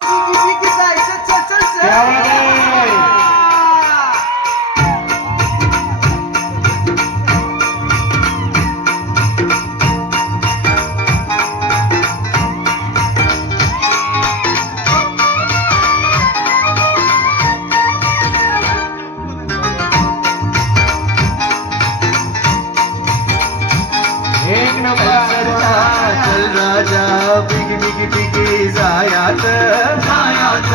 बिगी जायचं चल चल चल क्या बात आहे? एक नंबर चल राजा बिगी बिगी बिगी जायात जायात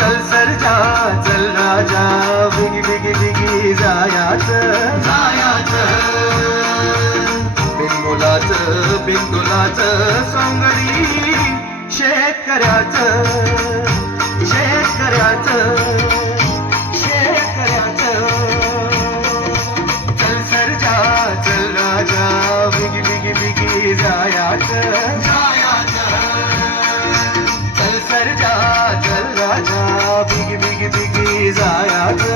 चल सरजा चल राजा बिगी बिगी बिगी जायात जायात बिनगुलाचं सोंगडी शेतकऱ्याचं चल सरजा चल राजा बिगी बिगी बिगी जायाचं चल सरजा चल राजा बिगी बिगी बिगी जायाचं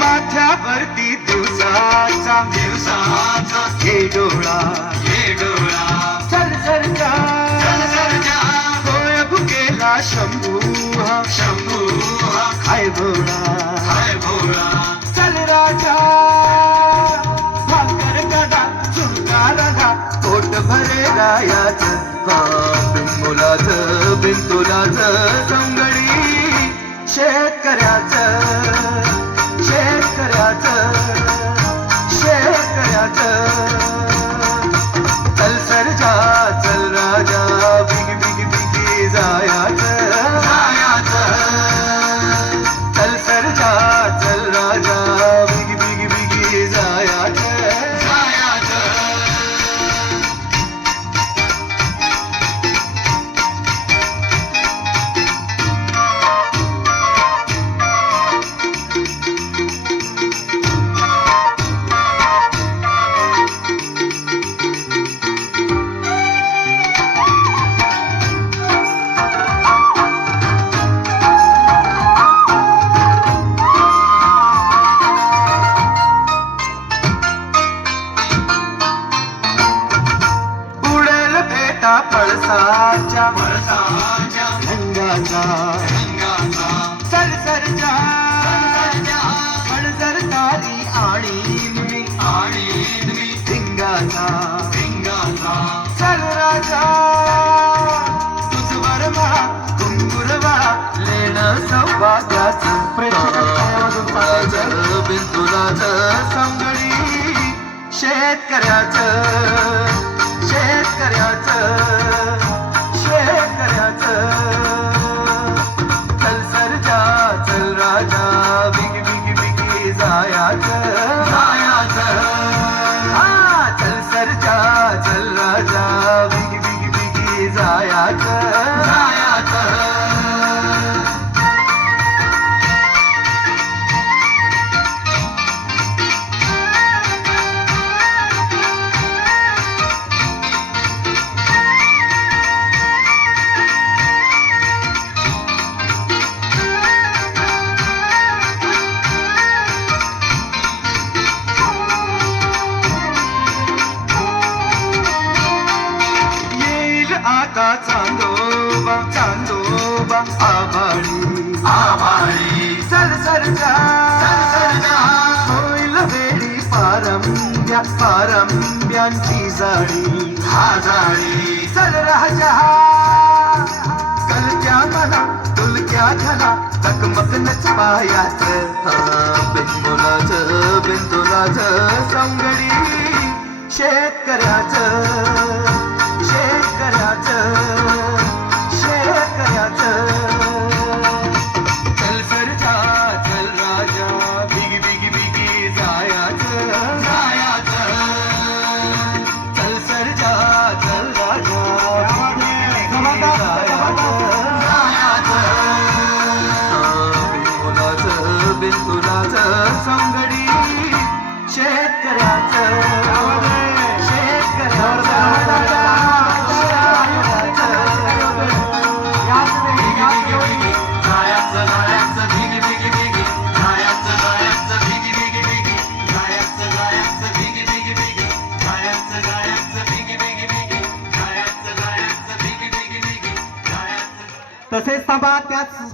माथ्यावरती दिवसाचा हे डोळा चल सरजा होय भुकेला शंभू हाय भोळा चल राजा भाकर गदा चुरका रगा पोट भरे गायाचं बिनतुलाचं संगडी शेतकऱ्याचं चल सरजा चल राजा बिगी बिगी बिगी जायाचं चल सरजा चल राजा बिगी बिगी बिगी जायाचं पळसाच्या रंगाचा चल सरजा पळसर तारी आणि धिंगाचा चल राजा तुझवर मला घुंगुरवा लेणं सौभाग्याचं बिनतुलाचं संगडी शेतकऱ्याचं चल सरजा चल राजा बिगी बिगी बिगी जायाचं चल सरजा चल राजा बिगी बिगी बिगी जायाचं आता चांदोबा आभाळी चल सरजा होईल वेळी पारंब्यांची जाळी चल राजा कलक्या मना तुलक्या घना चकमक नच पायाचं बिनतुलाचं संगडी शेतकऱ्याचं चल सरजा चल राजा बिगी बिगी बिगी जायाचं चल सरजा चल राजा बिगी बिगी बिगी जायाचं तसेच थांबा त्याच